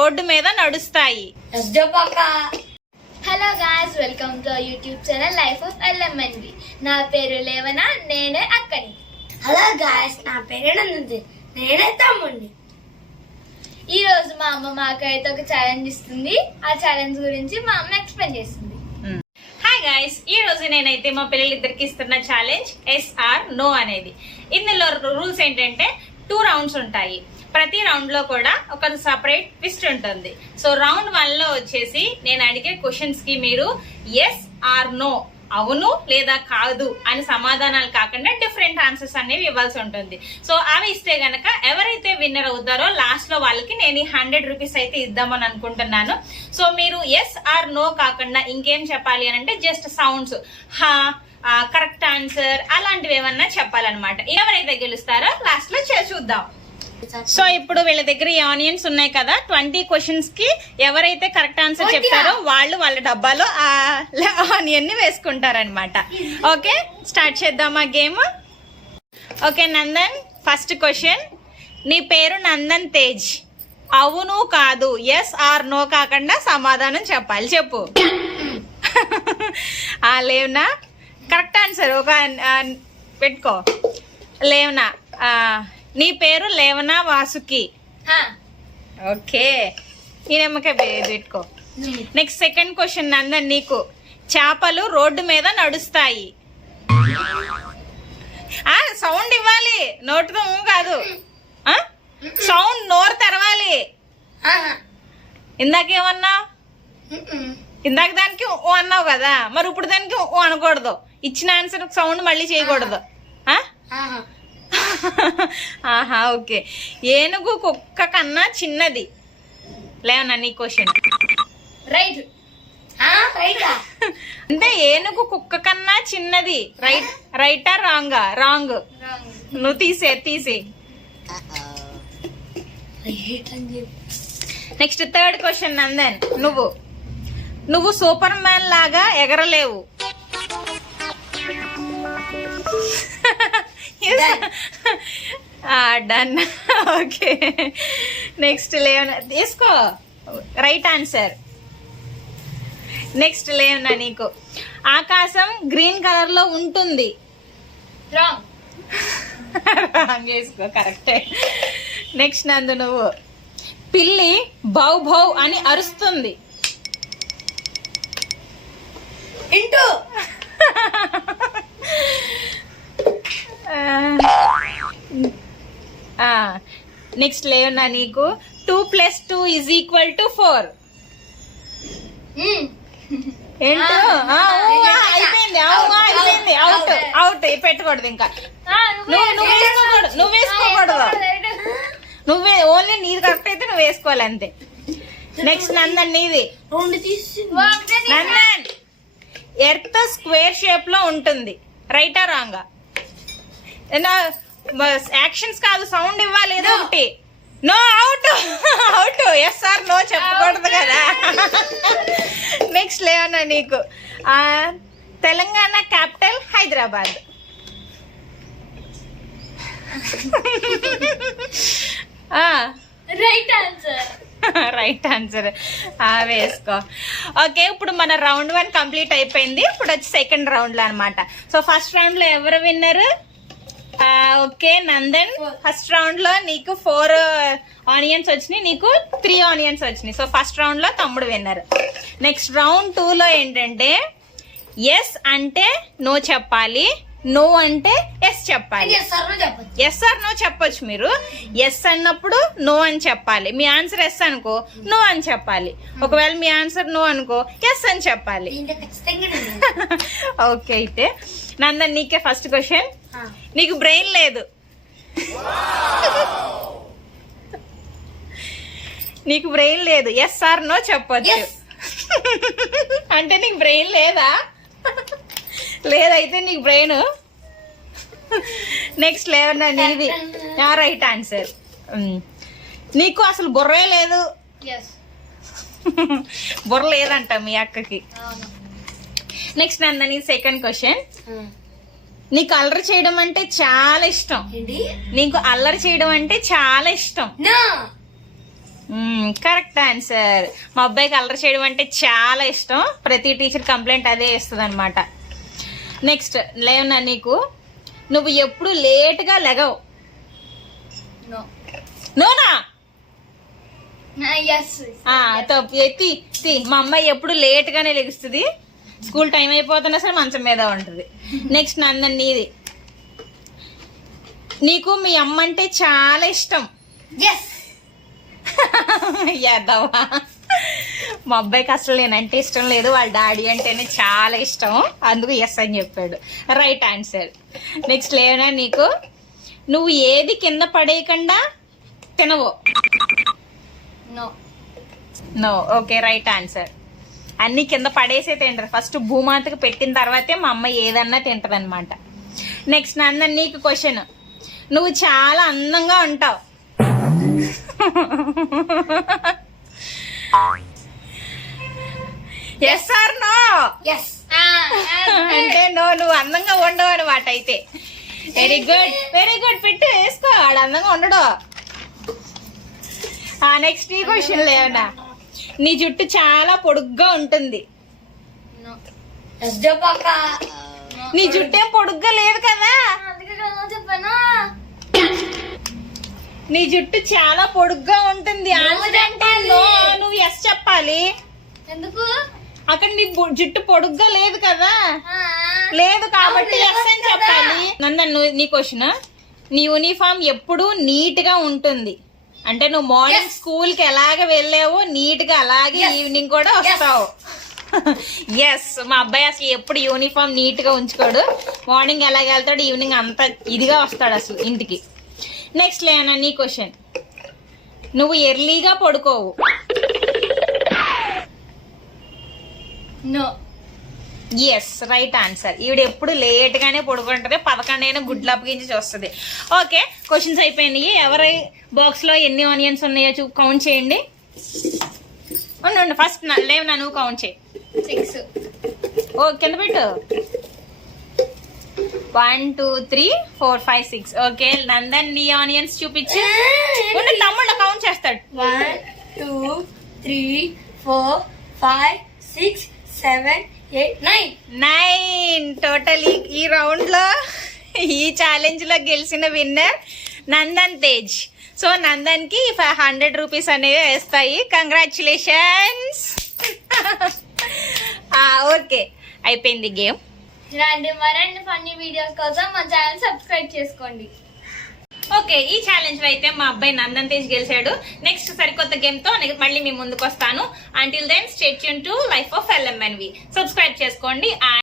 Road మీద నడుస్తాయి. Hello guys, welcome to YouTube channel life of LMNV. నా పేరు లేవన, నేనే అక్కని. హలో గాయ్స్, నా పేరు నంది, నేనే తమ్ముడిని. ఈ రోజు మా అమ్మ మాకైతే ఒక ఛాలెంజ్ ఇస్తుంది. ఆ ఛాలెంజ్ గురించి మా అమ్మ ఎక్స్ప్లెయిన్ చేస్తుంది. హాయ్ గైస్, ఈ రోజు నేనైతే మా పిల్లలిద్దరికి ఇస్తున్న ఛాలెంజ్ ఎస్ ఆర్ నో అనేది. ఇందులో రూల్స్ ఏంటంటే 2 రౌండ్స్ ఉంటాయి. ప్రతి రౌండ్ లో కూడా ఒక సపరేట్ ట్విస్ట్ ఉంటుంది. సో రౌండ్ 1 లో వచ్చేసి నేను అడిగే క్వశ్చన్స్ కి మీరు ఎస్ ఆర్ నో, అవును లేదా కాదు అని సమాధానాలు కాకుండా డిఫరెంట్ ఆన్సర్స్ అనేవి ఇవ్వాల్సి ఉంటుంది. సో అవి ఇస్తే గనక ఎవరైతే విన్నర్ అవుతారో లాస్ట్ లో వాళ్ళకి నేను 100 రూపీస్ అయితే ఇద్దామని అనుకుంటున్నాను. సో మీరు ఎస్ ఆర్ నో కాకుండా ఇంకేం చెప్పాలి అని అంటే జస్ట్ సౌండ్స్, హా, కరెక్ట్ ఆన్సర్ అలాంటివి ఏమన్నా చెప్పాలన్నమాట. ఎవరైతే గెలుస్తారో లాస్ట్ లో చూద్దాం. సో ఇప్పుడు వీళ్ళ దగ్గర ఈ ఆనియన్స్ ఉన్నాయి కదా, 20 క్వశ్చన్స్ కి ఎవరైతే కరెక్ట్ ఆన్సర్ చెప్తారో వాళ్ళు వాళ్ళ డబ్బాలో ఆ ఆనియన్ ని వేసుకుంటారనమాట. ఓకే, స్టార్ట్ చేద్దామా game. Okay Nandan, first question. నీ పేరు నందన్ తేజ్, అవును కాదు ఎస్ ఆర్ నో కాకుండా సమాధానం చెప్పాలి. చెప్పు. లేవునా, కరెక్ట్ ఆన్సర్ ఒక పెట్టుకో. లేవునా, నీ పేరు లేవనా వాసుకి. ఓకే, ఈ నమ్మకాయ పెట్టుకో. నెక్స్ట్ సెకండ్ క్వశ్చన్ నందన్ నీకు. చేపలు రోడ్డు మీద నడుస్తాయి. సౌండ్ ఇవ్వాలి, నోటుతో కాదు, సౌండ్ నోరు తెరవాలి. ఇందాకేమన్నా, ఇందాక దానికి ఓ అన్నావు కదా, మరి ఇప్పుడు దానికి ఓ అనకూడదు. ఇచ్చిన ఆన్సర్ సౌండ్ మళ్ళీ చేయకూడదు. ఆహా, ఓకే. ఏనుగు కుక్క కన్నా చిన్నది. లేవనా నీ క్వశ్చన్. రైట్. అంటే ఏనుగు కుక్క కన్నా చిన్నది. రైటా రాంగా? రాంగ్. నువ్వు తీసే. Next third question Nandan. నువ్వు సూపర్ మ్యాన్ లాగా ఎగరలేవు. డన్. ఓకే, నెక్స్ట్ లేవనా తీసుకో. Right answer. నెక్స్ట్ లేవనా నీకు. ఆకాశం గ్రీన్ కలర్ లో ఉంటుంది. రాంగ్ చేసుకో, కరెక్టే. నెక్స్ట్ నందు నువ్వు. పిల్లి భౌ భౌ అని అరుస్తుంది. ఇంటూ. నెక్స్ట్ లేవనా నీకు. 2 + 2 = 4. ఏంటో అయిపోయింది. అవుట్ పెట్టకూడదు ఇంకా. నువ్వు వేసుకోకూడదు. నువ్వే ఓన్లీ నీది కరెక్ట్ అయితే నువ్వు వేసుకోవాలి అంతే. నెక్స్ట్ నందన్ నీది. నందన్, ఎర్త్ స్క్వేర్ షేప్ లో ఉంటుంది. రైటా రాంగా? యాక్షన్స్ కాదు, సౌండ్ ఇవ్వాలి ఏదో ఒకటి. No, out. Yes or no చెప్పకూడదు కదా. నెక్స్ట్ లేవనా నీకు. Telangana capital Hyderabad. Right answer. వేసుకో. ఓకే, ఇప్పుడు మన రౌండ్ 1 కంప్లీట్ అయిపోయింది. ఇప్పుడు వచ్చి సెకండ్ రౌండ్ లో అనమాట. సో ఫస్ట్ రౌండ్ లో ఎవరు winner? Okay Nandan, first round లో నీకు 4 ఆనియన్స్ వచ్చినాయి, నీకు 3 ఆనియన్స్ వచ్చినాయి. సో ఫస్ట్ రౌండ్ లో తమ్ముడు విన్నర్. నెక్స్ట్ రౌండ్ 2 లో ఏంటంటే ఎస్ అంటే నో చెప్పాలి, నో అంటే ఎస్ చెప్పాలి. ఎస్ ఆర్ నో చెప్పొచ్చు మీరు. ఎస్ అన్నప్పుడు నో అని చెప్పాలి. మీ ఆన్సర్ ఎస్ అనుకో నో అని చెప్పాలి. ఒకవేళ మీ ఆన్సర్ నో అనుకో ఎస్ అని చెప్పాలి. ఓకే, అయితే నందన్ నీకే ఫస్ట్ క్వశ్చన్. నీకు బ్రెయిన్ లేదు. నీకు బ్రెయిన్ లేదు, ఎస్ ఆర్ నో చెప్పొచ్చు. అంటే నీకు బ్రెయిన్ లేదా? లేదైతే నీకు బ్రెయిన్. నెక్స్ట్ లేవన్నా నీది. Right answer. నీకు అసలు బుర్రే లేదు. బుర్ర లేదంట మీ అక్కకి. Next నందని second question. నీకు అల్లరి చేయడం అంటే చాలా ఇష్టం. నీకు అల్లరి చేయడం అంటే చాలా ఇష్టం. Correct answer. మా అబ్బాయికి అల్లరి చేయడం అంటే చాలా ఇష్టం. ప్రతి టీచర్ కంప్లైంట్ అదే ఇస్తుంది అనమాట. నెక్స్ట్ లేవనా, నీకు నువ్వు ఎప్పుడు లేట్గా లెగవు. నో. నోనా? ఎస్. ఎత్తి మా అమ్మాయి ఎప్పుడు లేట్గానే లెగుస్తుంది. స్కూల్ టైం అయిపోతున్నా సరే మంచం మీద ఉంటుంది. నెక్స్ట్ నందన్, నీది. నీకు మీ అమ్మ అంటే చాలా ఇష్టం. ఎస్. యాదవా, మా అబ్బాయికి అసలు నేనంటే ఇష్టం లేదు, వాళ్ళ డాడీ అంటేనే చాలా ఇష్టం, అందుకు ఎస్ అని చెప్పాడు. Right answer. నెక్స్ట్ లేవనా, నీకు నువ్వు ఏది కింద పడేయకుండా తినవు. No. No. Okay, right answer. అన్ని కింద పడేసే తింటారు. ఫస్ట్ భూమాతకు పెట్టిన తర్వాతే మా అమ్మ ఏదన్నా తింటది అనమాట. నెక్స్ట్ నందన్, నీకు క్వశ్చన్. నువ్వు చాలా అందంగా ఉంటావు. Yes or no? ఎస్. అంటే నో, నువ్వు అందంగా ఉండవు అనమాట. అయితే వెరీ గుడ్, వెరీ గుడ్. పెట్టు, వేసుకో. ఆడు అందంగా ఉండడు. నెక్స్ట్ ఈ క్వశ్చన్ లేవనా, నీ జుట్టు చాలా పొడుగ్గా ఉంటుంది. నో. ఎస్ చెప్పాక. నీ జుట్టేం పొడుగ్గా లేదు కదా. అందుకే కదా చెప్పాను. నీ జుట్టు చాలా పొడుగ్గా ఉంటుంది. ఆన్సర్ అంటే నో, నువ్వు ఎస్ చెప్పాలి. ఎందుకు? అక్కడ నీ జుట్టు పొడుగ్గా లేదు కదా. ఆ, లేదు కాబట్టి ఎస్ అని చెప్పాలి. నన్ను నీ క్వశ్చన్. నీ యూనిఫామ్ ఎప్పుడు నీట్ గా ఉంటుంది. అంటే నువ్వు మార్నింగ్ స్కూల్ కి ఎలాగ వెళ్ళావో నీట్ గా అలాగే ఈవినింగ్ కూడా వస్తావు. ఎస్. మా అబ్బాయి అసలు ఎప్పుడు యూనిఫామ్ నీట్ గా ఉంచుకోడు. మార్నింగ్ ఎలాగ వెళ్తాడు, ఈవినింగ్ అంత ఇదిగా వస్తాడు అసలు ఇంటికి. నెక్స్ట్ లేనా, నీ క్వశ్చన్. నువ్వు ఎర్లీగా పడుకోవు. నో. Yes, right answer. ఈవిడ ఎప్పుడు లేట్ గానే పడుకుంటది. 11 అయినా గుడ్లు అప్పగించి చూస్తుంది. ఓకే, క్వశ్చన్స్ అయిపోయినాయి. ఎవరి బాక్స్ లో ఎన్ని ఆనియన్స్ ఉన్నాయో కౌంట్ చేయండి. ఉండు, ఫస్ట్ లేవు నా, నువ్వు కౌంట్ చేయి. 6. ఓ కింద పెట్టు. 1 2 3 4 5 6. ఓకే నందన్, నీ ఆనియన్స్ చూపించు. ఉండు, తమ్ముడు కౌంట్ చేస్తాడు. 1 2 3 4 5 6 7 8 9. టోటల్ ఈ రౌండ్ లో ఈ ఛాలెంజ్ లో గెలిచిన విన్నర్ నందన్ తేజ్. సో నందన్ కి 100 రూపీస్ అనేవి వేస్తాయి. కంగ్రాచులేషన్స్. ఓకే, అయిపోయింది గేమ్. ఇలాంటి మరిన్ని ఫన్నీ వీడియోస్ కోసం మా ఛానల్ సబ్స్క్రైబ్ చేసుకోండి. ఓకే, ఈ ఛాలెంజ్ లో అయితే మా అబ్బాయి నందన్ తేజ్ గెలిచాడు. నెక్స్ట్ సరికొత్త గేమ్ తో మళ్ళీ మీ ముందుకు వస్తాను. Until then stay tune to life of LMNV. Subscribe చేసుకోండి.